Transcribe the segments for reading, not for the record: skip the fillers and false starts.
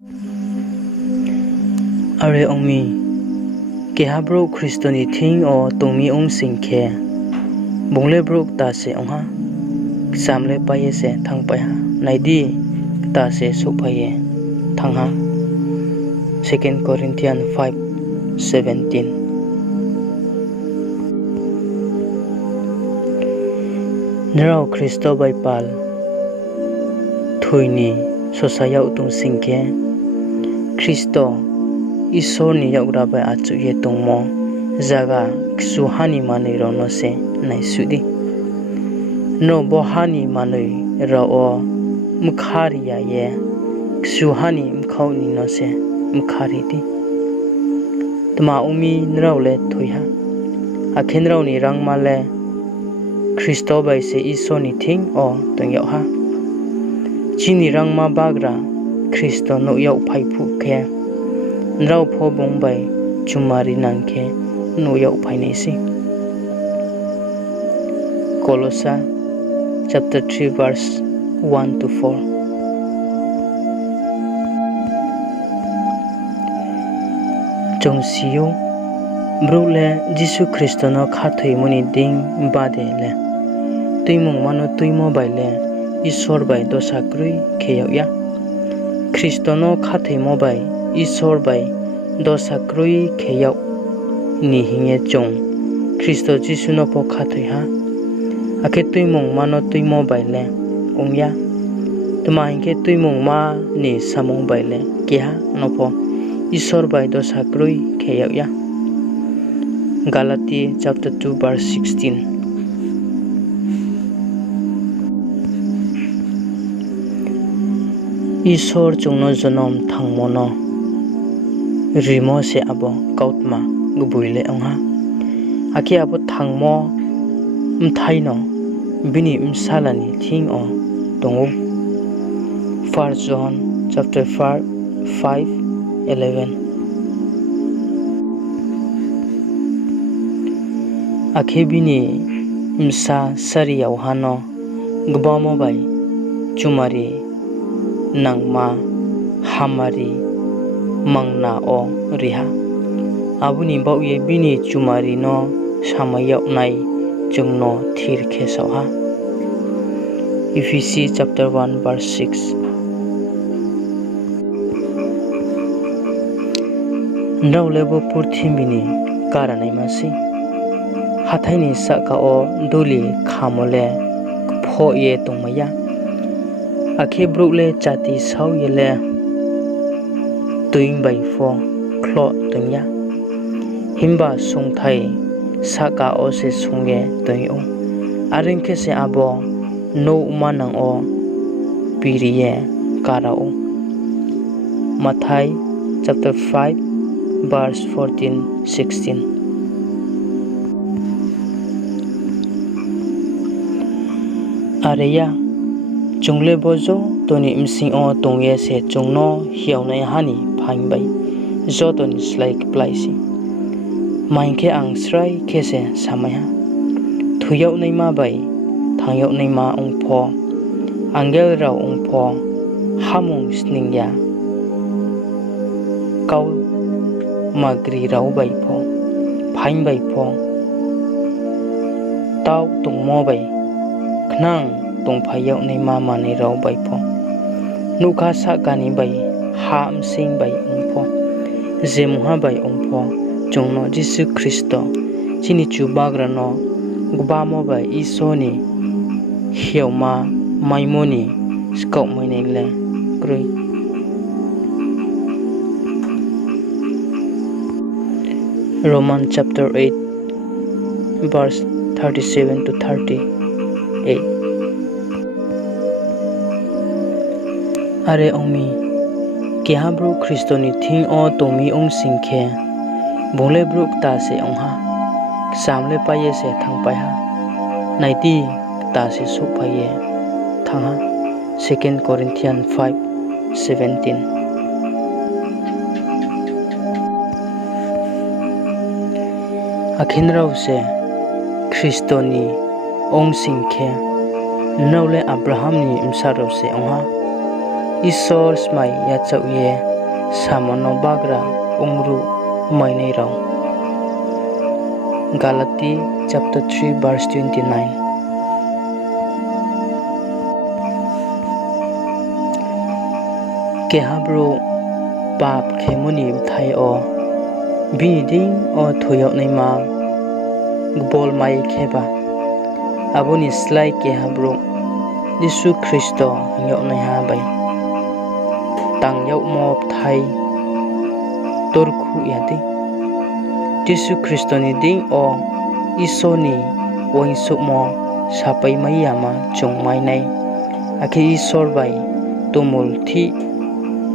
Are omi kehabro Christoni thing o tomi singkhe bongle brok ta se ongha samle paye se thang pa ha naidi ta se supaye thangha 2 Corinthians 5:17 Nrao Christo by Paul Thuini sosaya utung singkhe Christo Isor ni yagra by achu ye tungmo jaga suhani manui rono se naisudi no bohani manui ro mkhari ya ye suhani mkhauni no se mkhari di tma umi nraule thuiha akhenrau ni rangmale Christo by se Isor ni thing o tongyau ha chini rangma bagra Christo no yau phaipu khe nrau pho bongbai chumari nangkhe no yau phainai si Colossae chapter 3 verse 1 to 4 Chongsiyo brule Jisu Christo no khathoi muni ding bade le tuimong mano tuimo baile Isor bai dosakrui kheyau ya Christo no khathoi mo bai Isor bai dosakrui kheyau ni hinge chong Christo Jisu no po khathoi ha ake tuimong mano tuimo baile ongya tuma hinge tuimong ma ni samong baile keha no po Isor bai dosakrui kheyau ya Galatia chapter 2 verse 16 Isor chungno jonom thangmono rimo se abo kautma gubuile ongha aki abo thangmo mthaino bini msalani thing o tongo 1 John chapter 5:11 aki bini msa sari yauhano gbamo bai chumari nangma hamari mangna o riha abuni bauye bini chumari no samayau nai chungno thir khesau ha Ephesians chapter 1 verse 6 Ndaulebo purthimini karanai masi hathaini saka o duli khamole pho ye tongmaya akhe brukle chati sau yele tuing bai fo khlo tungya himba sungthai saka o se sungye tuyo aringke se abo no umanang o piriye karao Matthew chapter 5 verse 14-16 Areya Chungle bojo toni imsing o tongye se chungno hiawnai hani phainbai jotoni slaik plaisi mainke ang srai khese samaya thuyau nei ma bai thangyau nei ma ongpho angel rau ongpho hamung sningya kau magri rau bai pho phain bai pho tau tungmo bai khnang tongphayau nei ma mani rau bai pho nukha sakani bai ha amsing bai ongpho jemuha bai ongpho chungno Jisu Christo chini chubagra no gbamo bai isoni hiauma maimoni skau moinele krui Romans chapter 8 verse 37 to 38 Are omi kehabro Christoni thing o tomi singkhe bongle bruk ta se ongha samle paye se thangpai ha naiti ta se supaye thangha 2 Corinthians 5:17 akhinrau se Christoni singkhe naule Abraham ni imsarau se ongha Isor smai ya chau ye samono bagra ungru mainai rao. Galati chapter 3 verse 29. Kehabro pap khemuni thai o biniding o thoyok nei ma bol mai kheba aboni slai kehabro Yesu Kristo yok nei ha bai tang yok mo thai torku yati Yesu Kristo ni ding o isoni oin sukmo sapai mai yama chung mai nei akhi isor bai tumul thi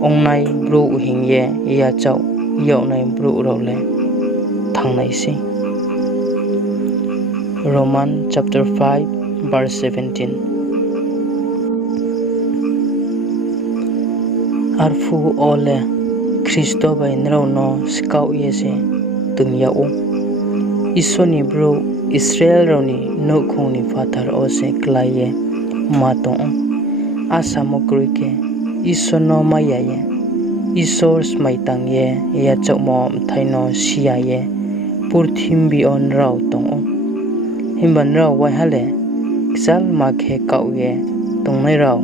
ongnai bro hingye ya chau yok nei bro role thang nei si Roman chapter 5 verse 17. Arfu ole Kristo bai nrau no skau yese tum yau isoni bro Israel roni no khoni fathar ose klaye matong asamokri ke isono mayaye isor smaitang ye ya chokmo thaino siaye purthimbi on rau tong himban rau wai hale ksal makhe kauye tongnai rau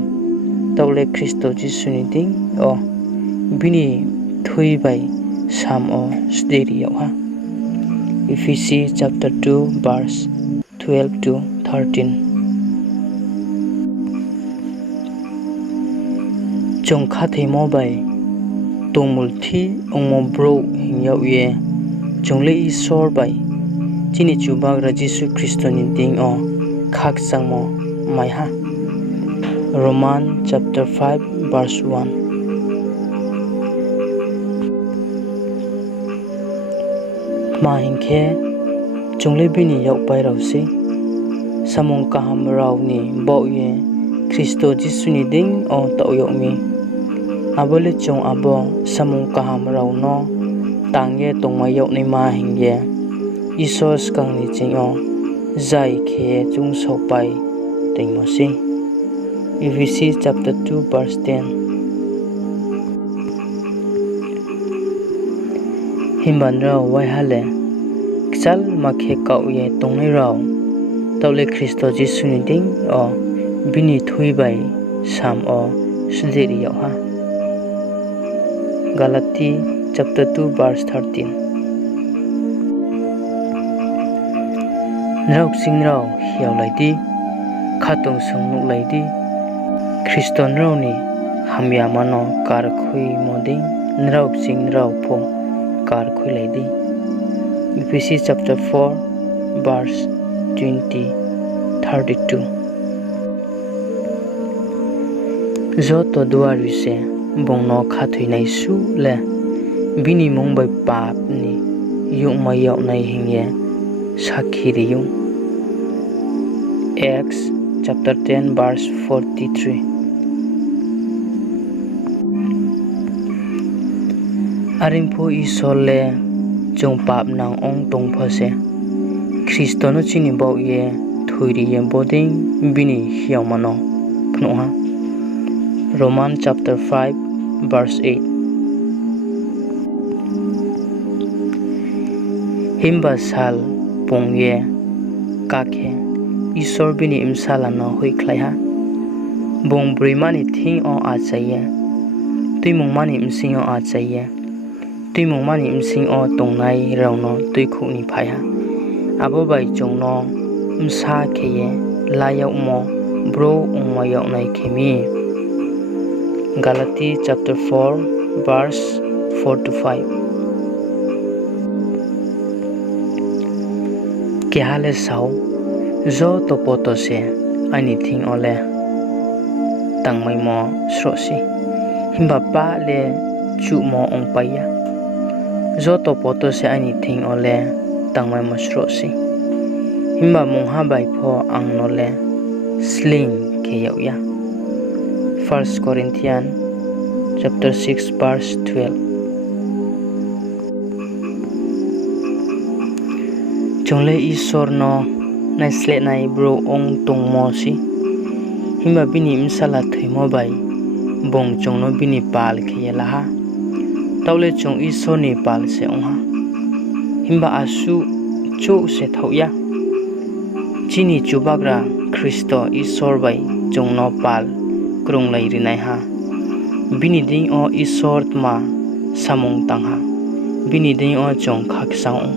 tole Kristo Jesu ni ding o bini thui bai sam o sderi yo ha Ephesians chapter 2 verse 12 to 13. Chong kha themo bai tongmul thi ongmo bro hingyau ye chongle isor bai chini chubagra Jesu Kristo ni ding o khak sangmo mai ha Roman chapter 5 verse 1. Ma hingkhe chongle bini yok pai rau si samong kaham rau ni bo ye Kristo Jesu ni ding o tau yok mi abole chong abo samung kaham rau no tangye tongma yok ni ma hingye isos kang ni chingo zai khe chung sopai tengmo si Ephesians chapter 2 verse 10. Himban rau wai hale ksal makhe kau ye tongnai rau tole Kristo Jesu ni ding o bini thui bai sam o sderi yo ha Galati chapter 2 verse 13. Nrau sing rau hiao lai di khatong sung nuk lai di Kristo nrau ni hamya mano kar khui moding nrau sing rau pho kar khui lai di Ephesians chapter 4 verse 32. Jo to duar wise bongno khathui nai su le bini mong bai pap ni yung ma yok nai hingye sakhi ri yung Acts chapter 10 verse 43. Arimpo isol le chung pap nang ong tong phase Kristo no chini bau ye thuiri ye boding bini hiao mano phno ha Roman chapter 5 verse 8. Himba sal pongye kakhe isor bini imsala no hui khlai ha bong brimani thing o a chaiye tuimong mani imsing o a chaiye tuimong mani imsing o tongnai rauno tuikhu ni phai ha abo bai chongno msa kheye layau mo bro ongma yok nai khemi Galati chapter 4 verse 4 to 5. Kehale sau zo to poto se anything ole tangmai mo srosi himba pa le chu mo ong paya zo to poto se anything ole tangmai mo srosi himba mongha bai pho ang nole sling ke yau ya 1 Corinthians chapter 6 verse 12. Chongle isor no nai sle nai bro ong tong mo si himba bini imsala thimo bai bong chongno bini pal khiyela ha taule chung iso ni pal se ongha himba asu cho se thoya chini chubagra Kristo isor bai chung no pal krung lai rinai ha bini ding o isor tma samung tangha bini ding o chung khak sang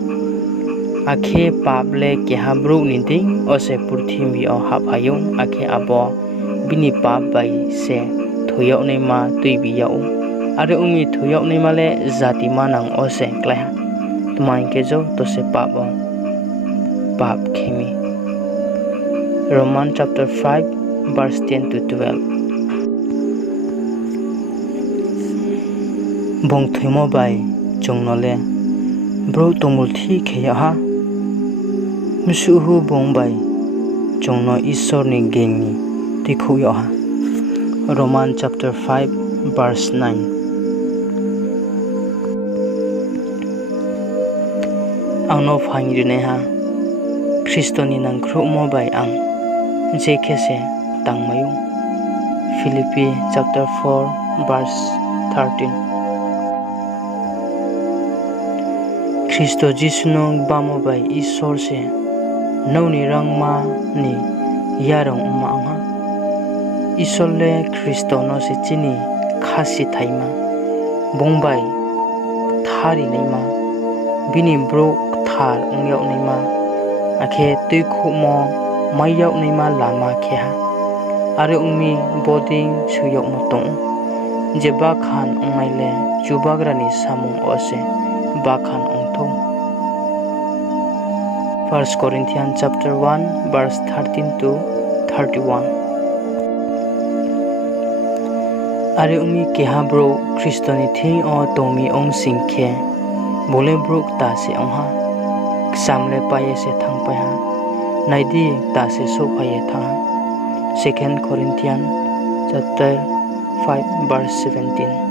akhe pable ke habru ni ding o se purthim bi o hapayung akhe abo bini pap bai se thoyok nei ma tui bi yau are umi thoyok nei male jati manang o se klai tumai ke jo to se pap o pap khemi Romans chapter 5 verse 10 to 12 bong thimo bai chung nole bro tomul thi kheya ha musu hu bong bai chung no isor ni geni tikhu yo ha Romans chapter 5 verse 9 ang no phang ri ne ha Kristo ni nang khro mo bai ang je khese tang mayung Philippi chapter 4 verse 13 Kristo jisno bamo bai isor se no ni rang ma ni yarong ma ang ha isole Kristo no se chini khasi thaima bongbai thari neima bini bro thar ungyau neima akhe tui khumo mayau neima lama khe ha are umi boding suyok motong je ba khan ongaile chubagrani samung ose ba khan ongthong 1 Corinthians chapter 1 verse 13 to 31 are umi ke ha bro Kristo ni thi o tomi ong singkhe bole bro ta se ong ha samle paye se thang pa ha naidi ta se so paye tha 2 Corinthians chapter 5 verse 17